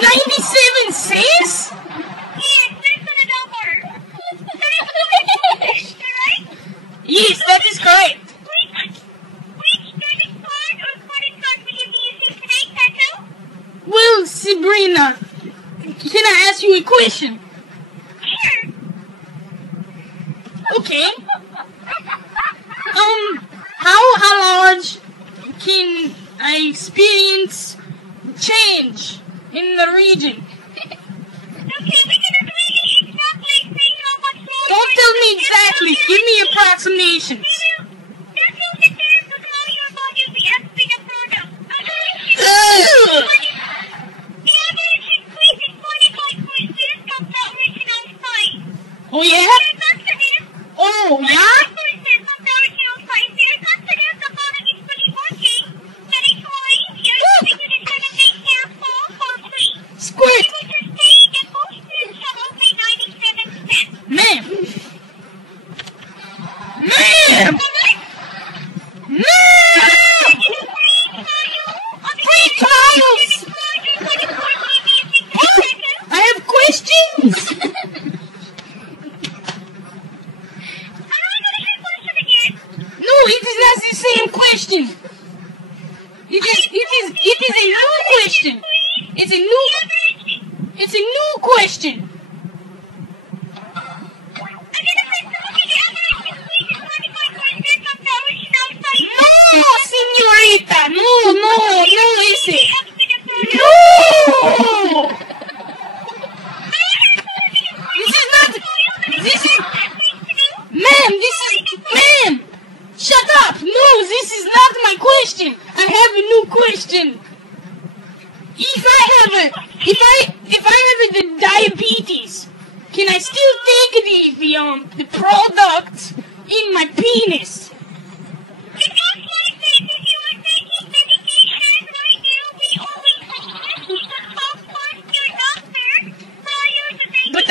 97 cents? Yes, that's the number. Right? Yes, that is correct. Which credit card or credit card will you be using today, Tacco? Well, Sabrina, can I ask you a question? Sure. Okay. How large can I experience change in the region? Okay, we can agree exactly see how much more. Don't tell me exactly. Give me approximations. That will determine how your body reacts with the product. The average increase is 25% of the original size. Oh yeah? You're confident? Oh yeah? 25% of the original size. You're confident the product is fully working. That is why you're using it instead of being careful for free. Squirt. Able to stay and posted shall only 97 cents. Ma'am. Ma'am. Free trials. I have questions. No, it is not the same question. It is a new question. It's a new question. No, señorita. No, ese. No. Ma'am, shut up. No, this is not my question. I have a new question. If I have the diabetes, can I still take the product in my penis? But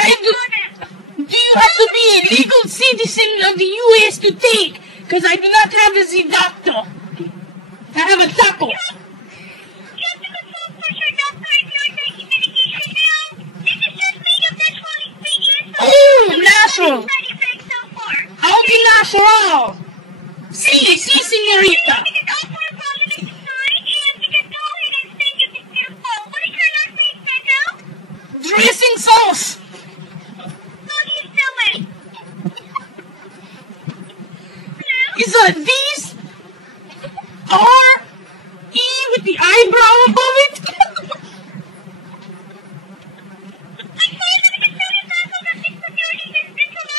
do you have to be a legal citizen of the U.S. to take? Because I do not have a doctor. I have a tacco. Oh, natural. Anti-natural. Sí, señorita. Dressing sauce. Is these R-E with the eyebrow above it?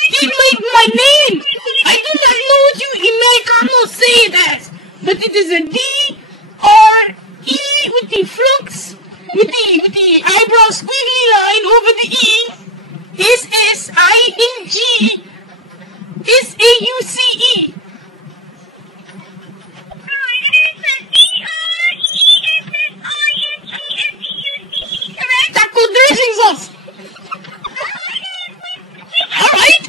He made my name. I do not know what you Americano say that, but it is a D-R-E with the flux, with the eyebrow squiggly line over the E. S-S-I-N-G S-A-U-C-E. Tacco dressing sauce. Alright.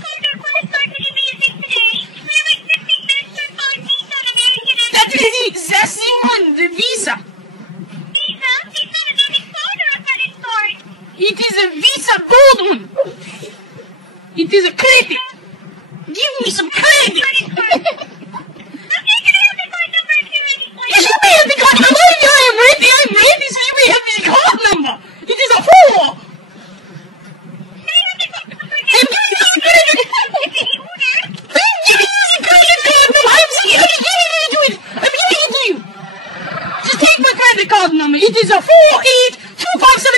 That is the one, the Visa. It is a Visa gold one. It is a credit. Give me some credit. Yes, you may have the card number. I'm ready. So you may have the card number. It is a 4. I'm giving you the credit. I'm giving you the credit card number. I'm giving it to you. Just take my credit card number. It is a 48257.